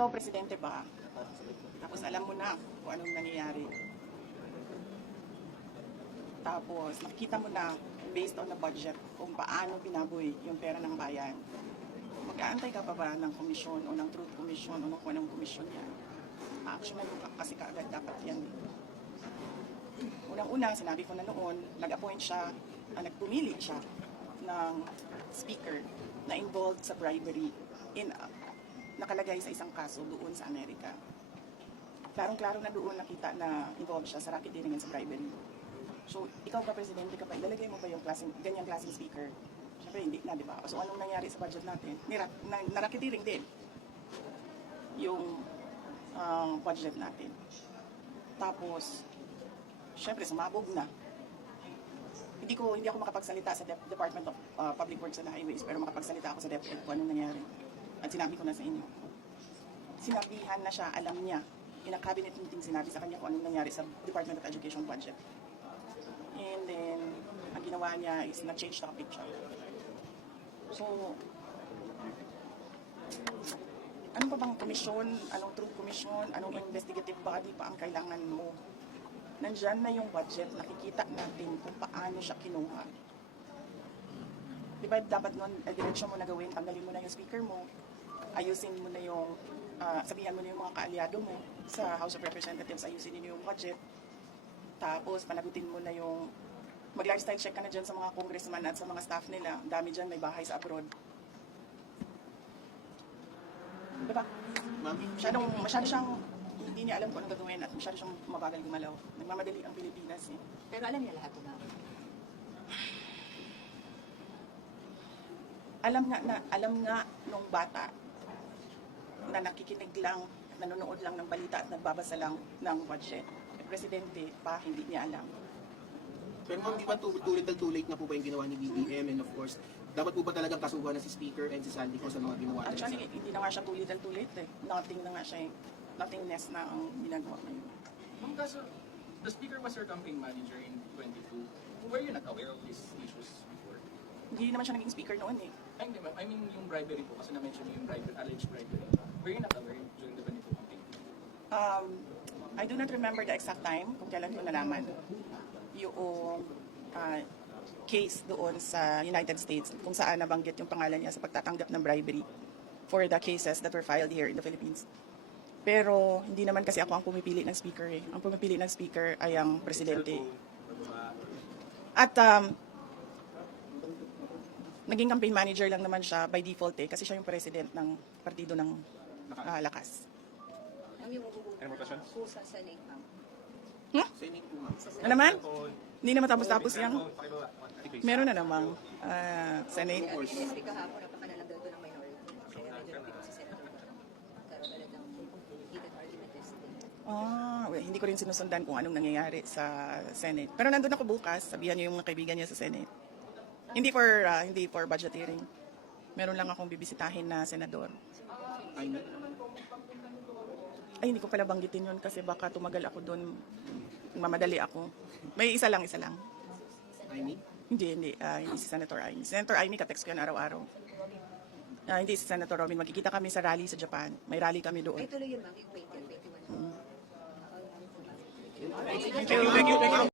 ikaw presidente ba? Tapos alam mo na kung anong nangyayari. Tapos nakikita mo na based on the budget kung paano binaboy yung pera ng bayan. Mag-aantay ka pa ba ng komisyon o ng truth commission o ng kung anong komisyon yan? Action na yung kasi kaagad dapat yan. Unang-una, sinabi ko na noon, nag-appoint siya, nagpumili siya ng speaker na involved sa bribery nakalagay sa isang kaso doon sa Amerika. Klarong-klaro na doon nakita na involved siya sa racketeering and sa bribery. So, ikaw ba presidente ka pa, ilalagay mo ba yung ganyang klaseng speaker? Siyempre, hindi na, di ba? So, anong nangyari sa budget natin? Na-racketeering din yung budget natin. Tapos, siyempre, sumabog na. Hindi ako makapagsalita sa Department of Public Works and Highways, pero makapagsalita ako sa DepEd kung anong nangyari. At sinabi ko na sa inyo. Sinabihan na siya, alam niya. In a cabinet meeting, sinabi sa kanya kung anong nangyari sa Department of Education budget. And then, ang ginawa niya is na-change topic siya. So, ano pa bang komisyon, anong truth commission, anong investigative body pa ang kailangan mo? Nandyan na yung budget, nakikita natin kung paano siya kinuha. Diba dapat nun, diretsyo mo na gawin, tanggalin mo na yung speaker mo, ayusin mo na yung, sabihan mo na yung mga kaalyado mo sa House of Representatives, ayusin niyo yung budget, tapos panagutin mo na yung, mag-lifestyle check ka na dyan sa mga congressman at sa mga staff nila, dami dyan may bahay sa abroad. Diba? Masyado siyang, hindi niya alam kung anong gagawin at masyado siyang mabagal gumalaw. Nagmamadali ang Pilipinas eh. Pero alam niya lahat na. Alam nga nung bata na nakikinig lang, nanonood lang ng balita at nagbabasa lang ng budget. Eh, presidente pa, hindi niya alam. Pero ma'am, di ba too late na po ba yung ginawa ni BBM, and of course, dapat po ba talagang kasuhan na si Speaker and si Sandy ko sa mga ginawa nila? Actually, hindi na nga siya too late eh. Nothing na nga siya eh. Nothingness na ang ginagawa ngayon. Ma'am, kaso, the Speaker was your campaign manager in 22. Were you not aware of these issues before? Hindi naman siya naging speaker noon eh. Ay, hindi ma'am. I mean yung bribery po, kasi na-mention niyo yung alleged bribery. Were you not aware during the 22 campaign? I do not remember the exact time kung kailan ko nalaman yung case doon sa United States kung saan nabanggit yung pangalan niya sa pagtatanggap ng bribery for the cases that were filed here in the Philippines. Pero hindi naman kasi ako ang pumipili ng speaker eh. Ang pumipili ng speaker ay ang presidente. At naging campaign manager lang naman siya by default eh kasi siya yung president ng partido ng Lakas. Any more questions? Po sa Senate, ma'am. Senate po, ma'am. Ano naman? Hindi naman tapos-tapos yan. Meron na namang Senate. Kasi kahapon napakalalang daw ng minority. Kaya medyo napito si Senator karoon ulit ng heated argument yesterday. Hindi ko rin sinusundan kung anong nangyayari sa Senate. Pero nandun ako bukas, sabihan niyo yung mga kaibigan niya sa Senate. Hindi for budgeteering. Meron lang akong bibisitahin na senador. Ay, hindi ko pala banggitin yun kasi baka tumagal ako doon. Mamadali ako. May isa lang. Aimee? Hindi si Senator Aimee. Senator Aimee, katext ko yan araw-araw. Hindi si Senator Robin. Magkikita kami sa rally sa Japan. May rally kami doon. Ay, tuloy yun, ma'am. Yung 20 and 21. Thank you.